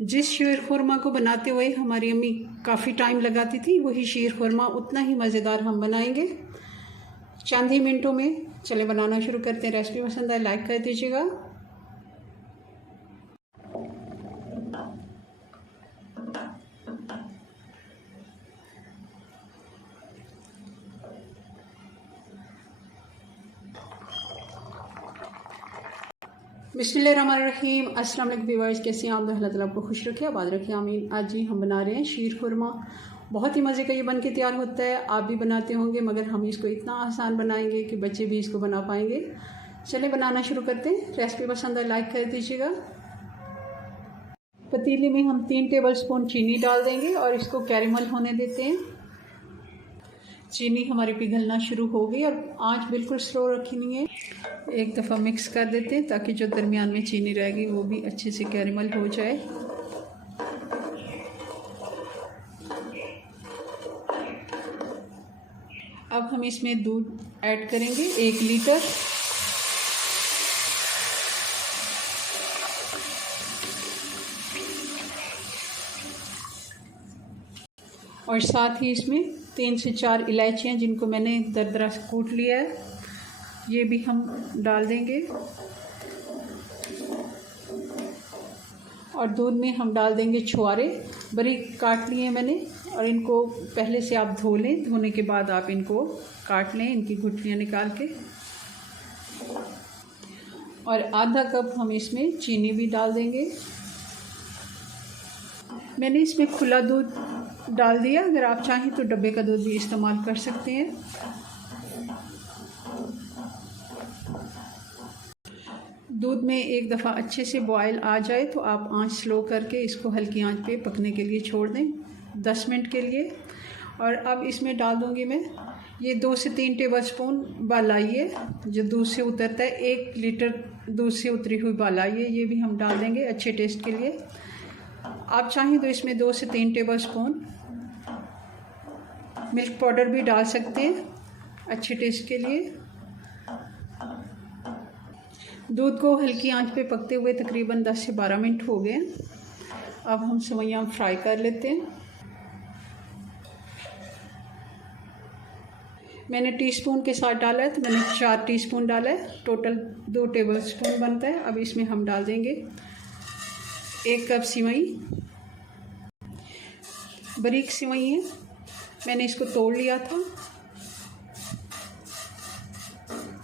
जिस शीर खुरमा को बनाते हुए हमारी अम्मी काफ़ी टाइम लगाती थी, वही शीर खुरमा उतना ही मज़ेदार हम बनाएंगे चंद ही मिनटों में। चले बनाना शुरू करते हैं। रेसिपी पसंद आए लाइक कर दीजिएगा। बिस्मिल्लाहिर्रहमानिर्रहीम। अस्सलाम वालेकुम व्यूअर्स, कैसे हैं आप? अल्लाह ताला आपको खुश रखे, आबाद रखे, आमीन। आज जी हम बना रहे हैं शीर खुरमा। बहुत ही मज़े का ये बन के तैयार होता है। आप भी बनाते होंगे, मगर हम इसको इतना आसान बनाएंगे कि बच्चे भी इसको बना पाएंगे। चले बनाना शुरू करते हैं। रेसिपी पसंद है लाइक कर दीजिएगा। पतीले में हम 3 टेबलस्पून चीनी डाल देंगे और इसको कैरेमल होने देते हैं। चीनी हमारी पिघलना शुरू हो गई और आंच बिल्कुल स्लो रखनी है। एक दफ़ा मिक्स कर देते हैं ताकि जो दरमियान में चीनी रहेगी वो भी अच्छे से कैरेमल हो जाए। अब हम इसमें दूध ऐड करेंगे 1 लीटर। और साथ ही इसमें 3 से 4 इलायचियाँ जिनको मैंने दरदरा से कूट लिया है, ये भी हम डाल देंगे। और दूध में हम डाल देंगे छुआरे, बारीक काट लिए मैंने, और इनको पहले से आप धो लें। धोने के बाद आप इनको काट लें, इनकी गुठलियाँ निकाल के। और आधा कप हम इसमें चीनी भी डाल देंगे। मैंने इसमें खुला दूध डाल दिया, अगर आप चाहें तो डब्बे का दूध भी इस्तेमाल कर सकते हैं। दूध में एक दफ़ा अच्छे से बॉयल आ जाए तो आप आंच स्लो करके इसको हल्की आंच पे पकने के लिए छोड़ दें 10 मिनट के लिए। और अब इसमें डाल दूंगी मैं ये 2 से 3 टेबलस्पून बालाई है, जो दूध से उतरता है। 1 लीटर दूध से उतरी हुई बालाई है, ये भी हम डाल देंगे अच्छे टेस्ट के लिए। आप चाहें तो इसमें 2 से 3 टेबलस्पून मिल्क पाउडर भी डाल सकते हैं अच्छे टेस्ट के लिए। दूध को हल्की आंच पे पकते हुए तकरीबन 10 से 12 मिनट हो गए। अब हम सेवइयाँ फ्राई कर लेते हैं। मैंने टीस्पून के साथ डाला है, तो मैंने 4 टीस्पून डाला है। टोटल 2 टेबलस्पून बनता है। अब इसमें हम डाल देंगे 1 कप सेवई। बारीक सेवई है, मैंने इसको तोड़ लिया था।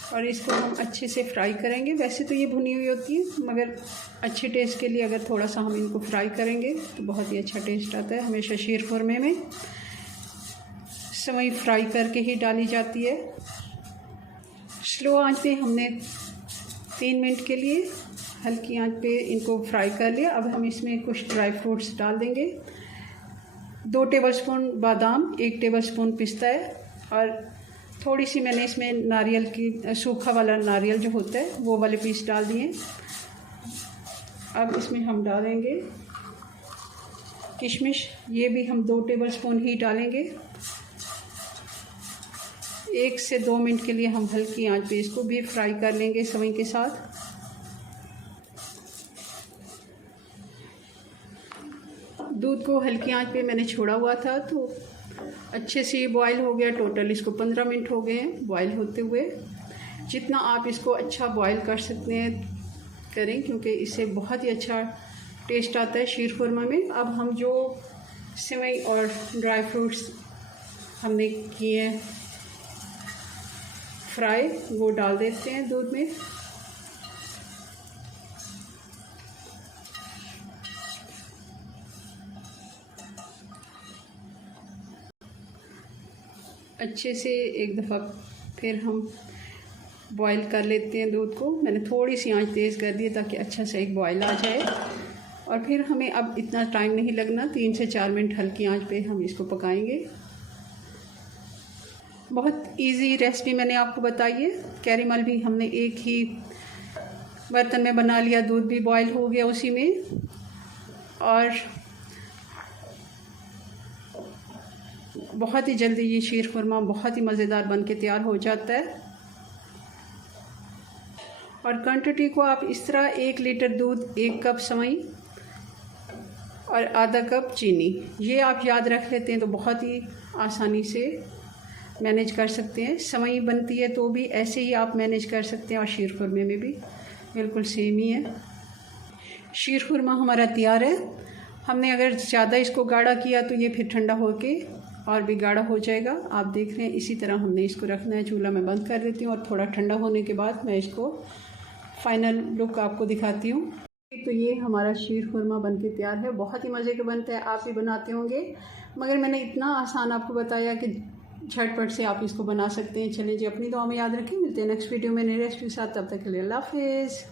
और इसको हम अच्छे से फ्राई करेंगे। वैसे तो ये भुनी हुई होती है, मगर अच्छे टेस्ट के लिए अगर थोड़ा सा हम इनको फ्राई करेंगे तो बहुत ही अच्छा टेस्ट आता है। हमेशा शीर खुरमे में सेवई फ्राई करके ही डाली जाती है। स्लो आंच पे हमने 3 मिनट के लिए हल्की आंच पे इनको फ्राई कर लिया। अब हम इसमें कुछ ड्राई फ्रूट्स डाल देंगे। 2 टेबलस्पून बादाम, 1 टेबलस्पून पिस्ता है, और थोड़ी सी मैंने इसमें नारियल की सूखा वाला नारियल जो होता है वो वाले पीस डाल दिए। अब इसमें हम डालेंगे किशमिश, ये भी हम 2 टेबलस्पून ही डालेंगे। 1 से 2 मिनट के लिए हम हल्की आंच पे इसको भी फ्राई कर लेंगे सेवई के साथ। दूध को हल्की आंच पे मैंने छोड़ा हुआ था, तो अच्छे से ये बॉयल हो गया। टोटल इसको 15 मिनट हो गए हैं बॉयल होते हुए। जितना आप इसको अच्छा बॉयल कर सकते हैं करें, क्योंकि इससे बहुत ही अच्छा टेस्ट आता है शीर खुरमा में। अब हम जो सेवई और ड्राई फ्रूट्स हमने किए हैं फ्राई, वो डाल देते हैं दूध में। अच्छे से एक दफ़ा फिर हम बॉईल कर लेते हैं दूध को। मैंने थोड़ी सी आंच तेज़ कर दी ताकि अच्छा से एक बॉईल आ जाए। और फिर हमें अब इतना टाइम नहीं लगना, 3 से 4 मिनट हल्की आंच पे हम इसको पकाएंगे। बहुत इजी रेसिपी मैंने आपको बताई है। कैरेमल भी हमने एक ही बर्तन में बना लिया, दूध भी बॉईल हो गया उसी में, और बहुत ही जल्दी ये शीर खुरमा बहुत ही मज़ेदार बन के तैयार हो जाता है। और क्वांटिटी को आप इस तरह 1 लीटर दूध 1 कप सेवई और आधा कप चीनी। ये आप याद रख लेते हैं तो बहुत ही आसानी से मैनेज कर सकते हैं। सेवई बनती है तो भी ऐसे ही आप मैनेज कर सकते हैं, और शीर खुरमे में भी बिल्कुल सेम ही है। शीर खुरमा हमारा तैयार है। हमने अगर ज़्यादा इसको गाढ़ा किया तो ये फिर ठंडा होके और भी गाढ़ा हो जाएगा। आप देख रहे हैं इसी तरह हमने इसको रखना है। चूल्हा मैं बंद कर देती हूँ और थोड़ा ठंडा होने के बाद मैं इसको फाइनल लुक आपको दिखाती हूँ। तो ये हमारा शीर खुरमा बनके तैयार है। बहुत ही मज़े का बनता है, आप भी बनाते होंगे, मगर मैंने इतना आसान आपको बताया कि झटपट से आप इसको बना सकते हैं। चलिए जी, अपनी दुआ में याद रखें। मिलते हैं नेक्स्ट वीडियो में नई रेसिपी के साथ। तब तक के लिए अल्लाह हाफिज़।